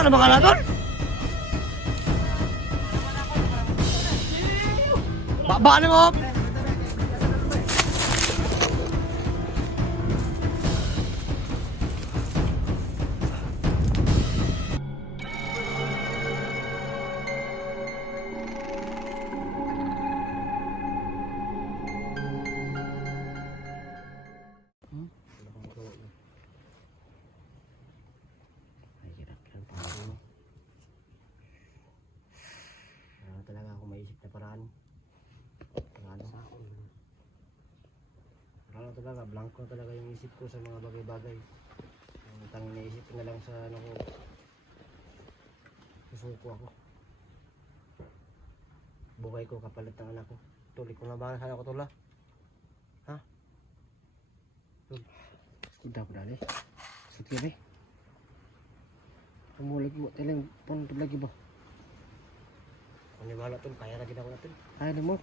Saan na ba ka na doon? Baan mo! Talaga ako maisip na paraan. Ano talaga, blanco talaga yung isip ko sa mga bagay-bagay. Ang tanging naisip ko na lang sa ano ko, susuko ako. Buhay ko kapalit ng anak ko. Tulik ko na ba sana ko tula? Ha? Kuda ko dali. Sakit eh. Kamu lagi buat teleng pon lagi ba? Ano bahala tol, kaya lagi na ako natin. Kaya na mo.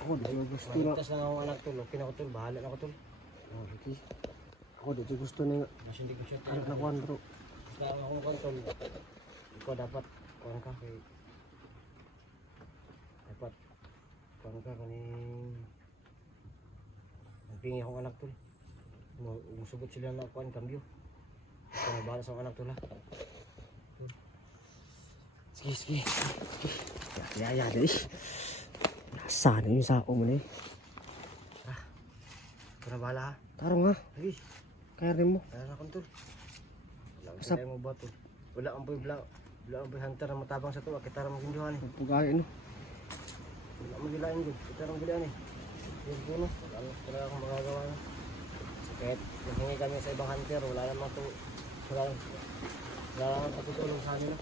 Ako dito gusto na. Maligtas lang akong anak tol, okay na ako tol, bahala na ako tol. Oh, okay. Ako dito gusto na nga. Mas hindi ko siya tol. Anak na kuhan bro. Basta akong kuhan tol. Ikaw dapat kuhan ka kay... Dapat kuhan ka kaning... Nagpingi akong anak tol. Umusugot sila na kuhan, kambyo. Ikaw na bahala sa anak tol ha. Sige, sige. Yaya dali. Nasaan yung sako mo na eh. Ah, ito na bahala ha. Tarong ha. Lagi. Kaya rin mo. Kaya na kong tol. Wala ang sila mo ba tol. Wala ang boy black. Wala ang boy hunter na matabang sa tuwa. Kita ramang ginduhan eh. Pagkain no. Wala ang magilain din. Kita ramang gilaan eh. Yung puno. Wala akong magagawa na. Kahit hingi kami sa ibang hunter. Wala naman ito. Wala naman patutulong sa amin.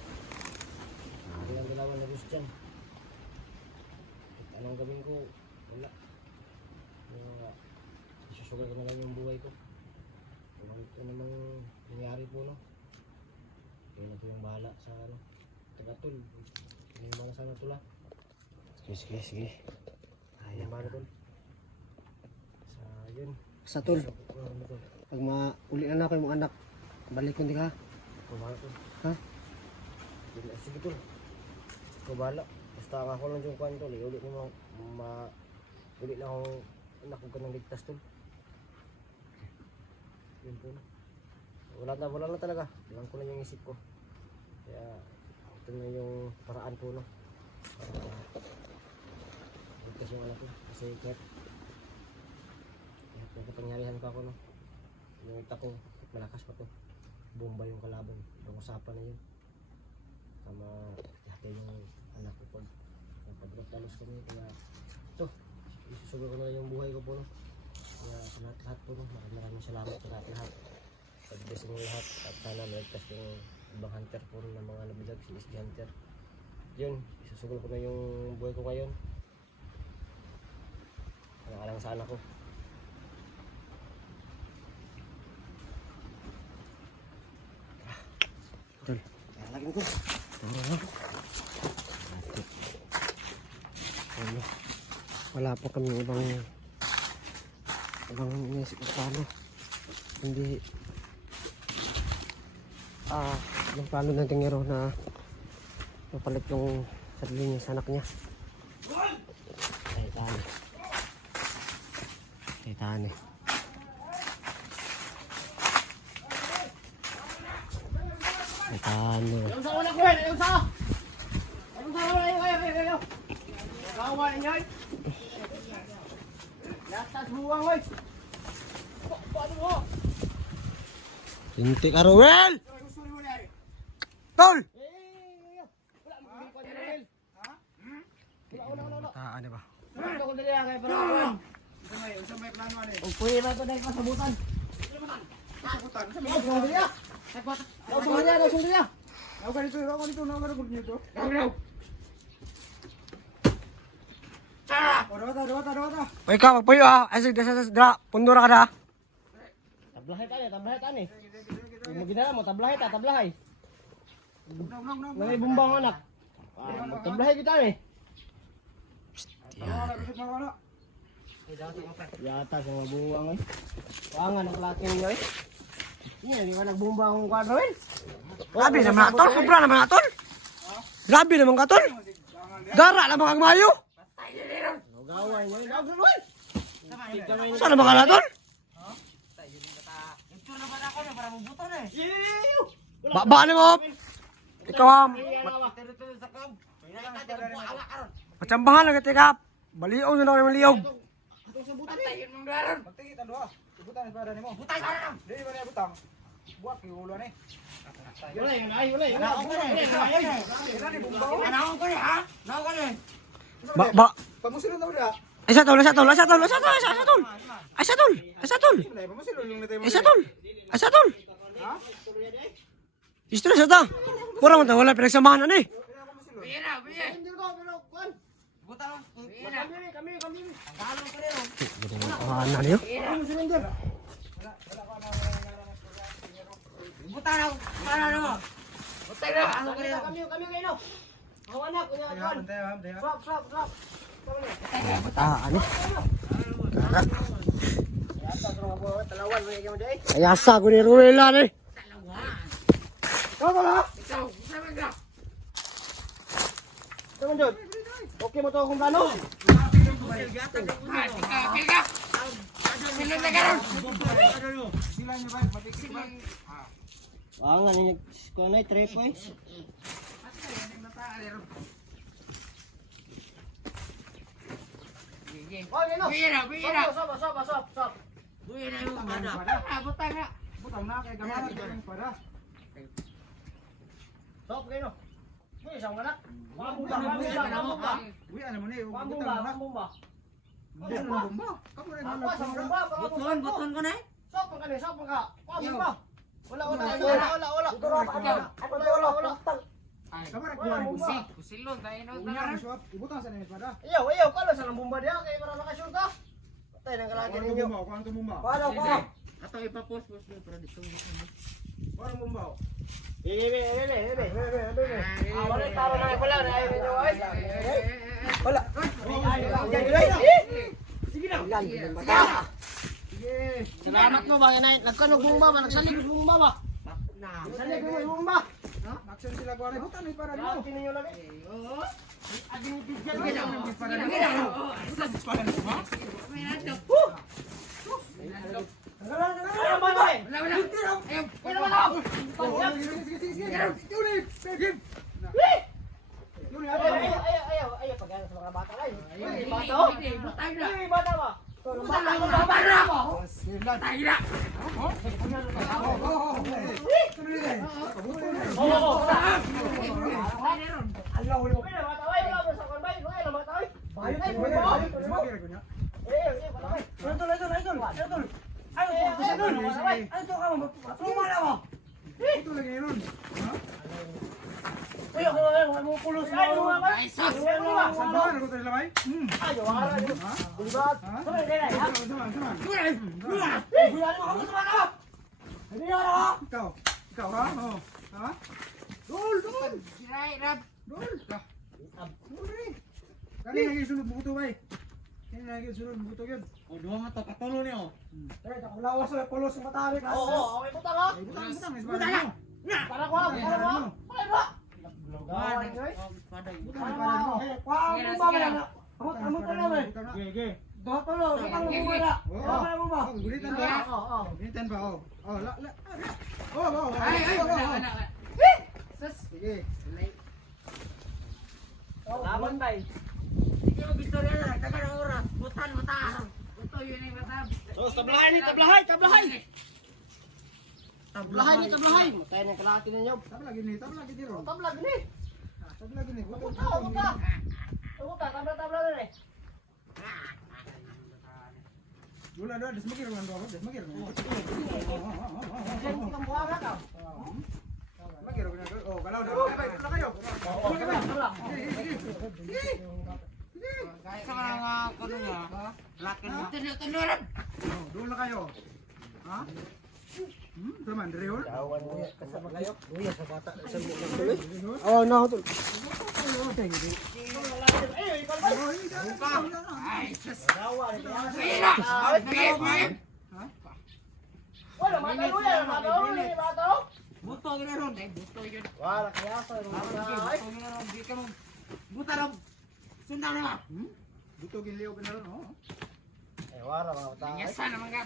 Hindi lang ginawa na gusto dyan. Anong gawin ko? Wala. Isusugal ko na lang yung buhay ko. Kung ito namang nangyari po no. Kaya na ito yung bahala sa ano. Tagatol. Yung mga sana tula. Sige, sige, sige. Ayang bahala tol. Sa yun. Sa tol. Pag mauli na ako yung mga anak, balik ko hindi ka. Kumala tol. Ha? Sige tol. Kumala. Basta nga ako lang yung kwan tol. Ulit mo ulit na akong anak ko ganang ligtas tol. Yun po na. Wala na talaga. Ilang ko lang yung isip ko. Kaya ito na yung paraan po no. Ligtas yung anak ko. Kasi kahit nakapangyarihan pa ako no. Yung ita ko malakas pa to. Bomba yung kalaban. Yung usapan na yun. Sama hati yung anak ko pag pagtalos kami. Kaya ito. Isusugal ko na yung buhay ko po no. Kaya sa lahat po no. Maraming salamat sa lahat. Pag-blessing mo lahat at sana maligtas yung ibang hunter po ng mga nabilag si SG Hunter. Yun, isusugal ko na yung buhay ko ngayon. Alang sa anak ko. Tol, lagi ko. Wala po kami ibang inisip na plano. Hindi yung plano ng tingero na mapalit yung sarili niya sa anak niya. Tani. Yung sa ulang ko yan, yung sa kayo. Kawan niyo. Latas buwang oy. Paano mo? Tintik Arwel. Tol. Wala mo ko ni Arwel. Ha? Wala. Taan ba? Wala ko dili kay para. Unsa may plano ani? Og puwi ba to dai pasabutan? Pasabutan. Sa dili. Ako ganito, dito. Dawata. Oy ka, magpuyo ha. Ay, dra, pundura ka na. Tablahay tani. Mo ginala mo, tablahay. May bumbang anak. Tablahay kita eh. Yata sa mabuwang eh. Pangan ang laking nyo eh. Yan, di ba nagbumba akong kwadro eh? Grabe naman na tol, sobra naman na tol. Grabe naman ka tol. Gara naman kang mayo. Gaway mo yun. Saan naman ka na tol? Baan mo. Ikaw macambahan lang ketika baliw na naman liyog. Patayin mong daron. Magtigit ang duha. Ibutan para nimo. Butang daron. Dili ba niya butang? Buat kay ulo ni. Ba. Pamusulod na ulit. Isa tol. Istri sa ta. Kurang man ta wala pinagsamahan ani. Ano niyo? Ano? Kaya sa ko ni Ruela ni. Teman Jod. Oke mo to kung gano? Ang ano niya ko na 3 points. Butang na kay gamay para. Stop kayo. Uy, isang anak. Uy, ano mo ni? Butang na. Bomba. Kamu rin Buton ko na eh. Stop ka ni, stop ka. Bomba. Wala. Kamu rin kuha. Kusilon tayo no. Unya ang swap. Ibutang sa nila para. Iyo, kala sa bomba dia kay para nakashoot ka. Patay nang kalaki ninyo. Kuha ang tumumba. Paano? Ato ipa-post para dito. Kuha ang tumumba. Bebe. Balik taro na pala na ayun niyo ay. Wala. Sige na. Salamat mo ba inay. Nagkanog bomba ba? Nagsalig bomba ba? Nagsalig bomba. Action sila kuha rin. Butang ni para mo. Laki ninyo lagi. Oo. Agin bigyan Ayaw pagana sa mga bata ay. Bata ba? Ito lagi yun. Sabahan ako tayo lamay. Ikaw ha? Ha? Dol! Kani lagi sunod buto bay. Kani lagi sunod buto yun. Dua mata katulo niyo. Lawas sa polos sa matari ka. Oo, may butang ha. Butang. Para ko. Laban tayo. Sige mo istorya na, taga ng oras. Butan. Ito yun yung batab. So, tablahay. Tablahay ni. Tayo ng kalahati ninyo. Tablag ini diro. Tablag ni. Tablag ini. Tabla na eh. Dula desmagir man do, desmagir. Magir ko na. Oh, galaw na. Wala kayo. Sa mga kano niya, lakin mo. Tinuran. Dula kayo. Ha? Teman dari yun? Kasama kayo. Uy, sa bata. Sa mga tuloy. Oh, no tol. Wala, mata mo yan. buto ginaron. Ay, buto yun. Wala kaya sa Buto ginaron. Di ka mo. Buta ron. Sundan na ba? Buto ginliw ka na ron, oh. Eh, wala mga tao. Yasa naman ka.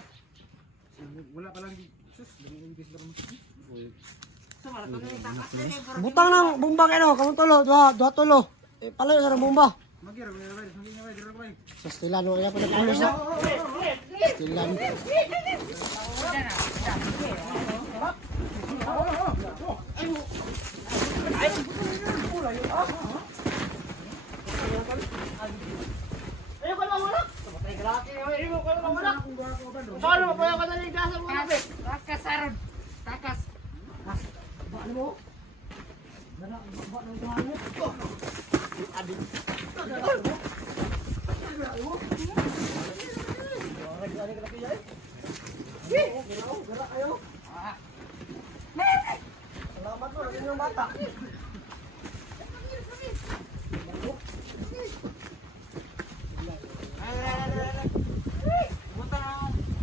Wala pa lang di. Sus, dami English na ron. So, wala ka na yung takas na eh. Butang ng bomba kayo, kamong tulo, duha tulo. Palayo sa bomba. Magir, magir, magir. Sa stilan mo kaya pa nagpulos ha. Stilan. Ayun ka na wala. Patay ka laki. Ayun ka na wala. Paano mo kaya ka na ligasan mo na? Takas aron. Takas. Ano mo? Salamat mo, lagyan yung bata.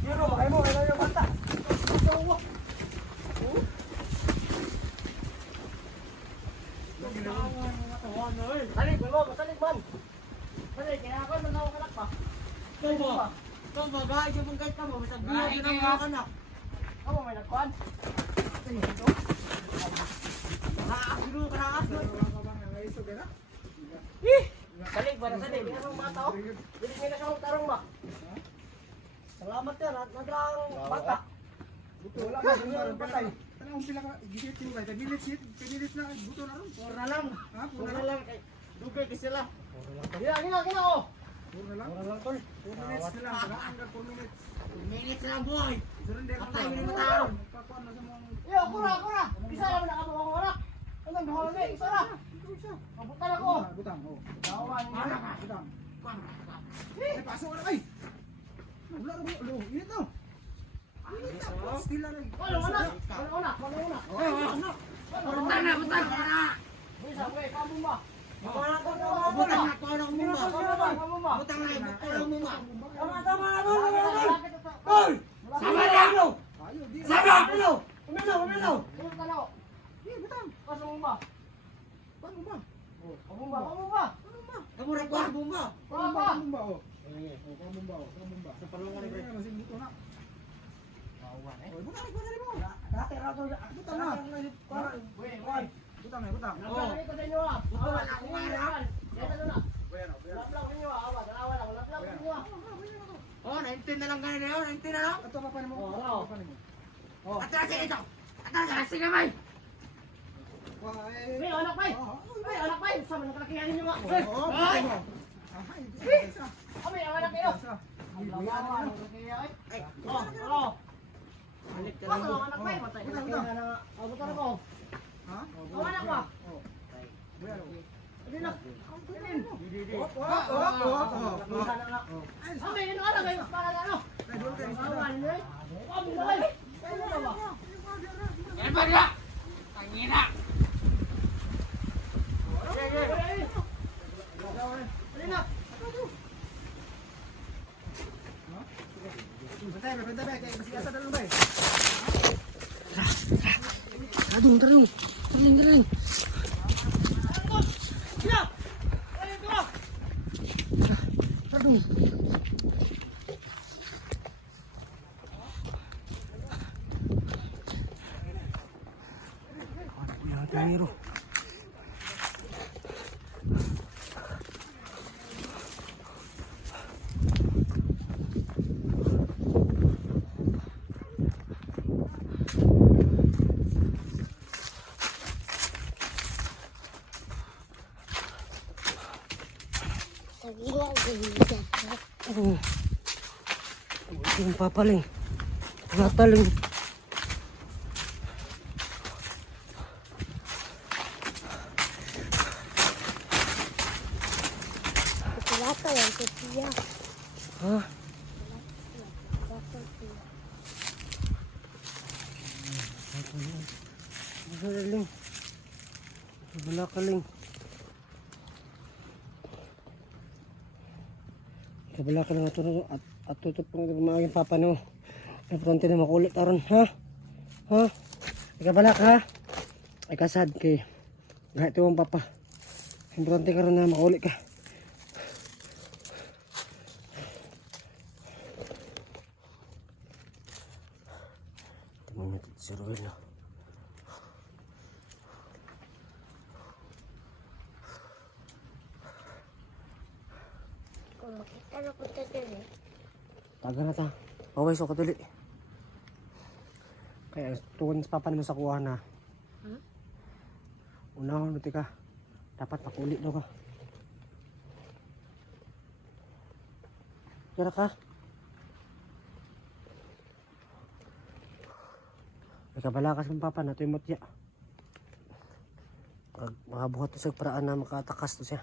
Hero, ay mo, lagyan yung bata. Salig mo, salig man. Salig, kaya ako nanaw ka pa. Ito ba? Gaya ka mong kahit ka mo. Basta buhay ka ng mga anak. Ako may nagkuhan. Nakakasiro ka na aso. Salig ba na salig? Hindi ka bata o? Hindi ka na siya magtarong ba? Salamat yan, nadrang bata. Buto, wala ka, wala ka patay. Tanong pila ka, gigit yung kay, tagilits na, buto na ron. Pura lang. Ha, Pura pura lang. lang. Dugay ka sila. Gina o. Pura lang. Pura lang tol. 4 minutes na lang, hanggang 4 minutes. 2 minutes lang buhay. Pero hindi ako Patay mo yung mataon. Pakuan na sa mga... Yo, pura. Isa naman nakabawa ko wala. Hanggang duha na isa na. Mabutan ako. Butang, oh. Dawan niya. Butang. Ay, pasok ka na, ay! Wala na ba? Init na. Init na. Still na rin. Wala. Butan na, butan na. Bisa, pre, kamu ba? Butan na, butan na mumba. Butan na, butan na mumba. Hoy! Sama na! Ayaw, di. Sama! Umilaw! Di, butang. Pasok mo ba? Paano ba? Kamu ba? Kamu rin ko ang bumba. Paano ba? Oh. Paano ba? Sa palungan ni Pre. Masih buto na. Kawan eh. Oh, butang, butang mo. Dati rato. Butang na. Butang na, butang. Naglalagay ko sa inyo ah. Butuan ako nga na. Yan ano na. Bueno, bueno. Laplang ninyo ah. Awa, dalawa lang. Laplang ninyo ah. Oh, 19 na lang ganun na yun. 19 na lang. Ito pa mo. Oo. Oh. Atrasin ito. Atrasin ka, may. May anak bay. May anak bay. Sama na kalakihan ninyo nga. Ay! Kami, ang anak kayo. Lawawan. Ay, Oo. balik ka Pasok lang. ang anak bay. Matay ka na. Abutan ako. Ha? Ang anak ba? Bueno. Hindi na. Hindi. Kami, ano anak kayo? Para na ano? Lawawan ninyo eh. Kami na kayo. Ano na ba? Yan ba niya? Tangina. Halina. Taring. Sila! Ay, ito ah! Taring. Taniro. Oh. Yung papaling. Nataling. Wala yan, Sophia. Ha? Nataling. Wala kaling. Kabala ka lang at tutup ng mga papa no. Importante na makulit aron, ha? Ha? Kabala ka, ha? Ay kasad kay kahit ito ang papa. Importante ka rin na makauli ka. Tingnan natin si Ruel, no? Kung makita na ko ito din eh. Taga na ta. Okay, so katuli. Kaya tuwan sa papa naman sa kuha na. Unahon mo ka. Dapat pakuli daw ka. Kira ka? May kabalakas ng papa na ito yung mutya. Pag makabuhat to sa paraan na makatakas to siya.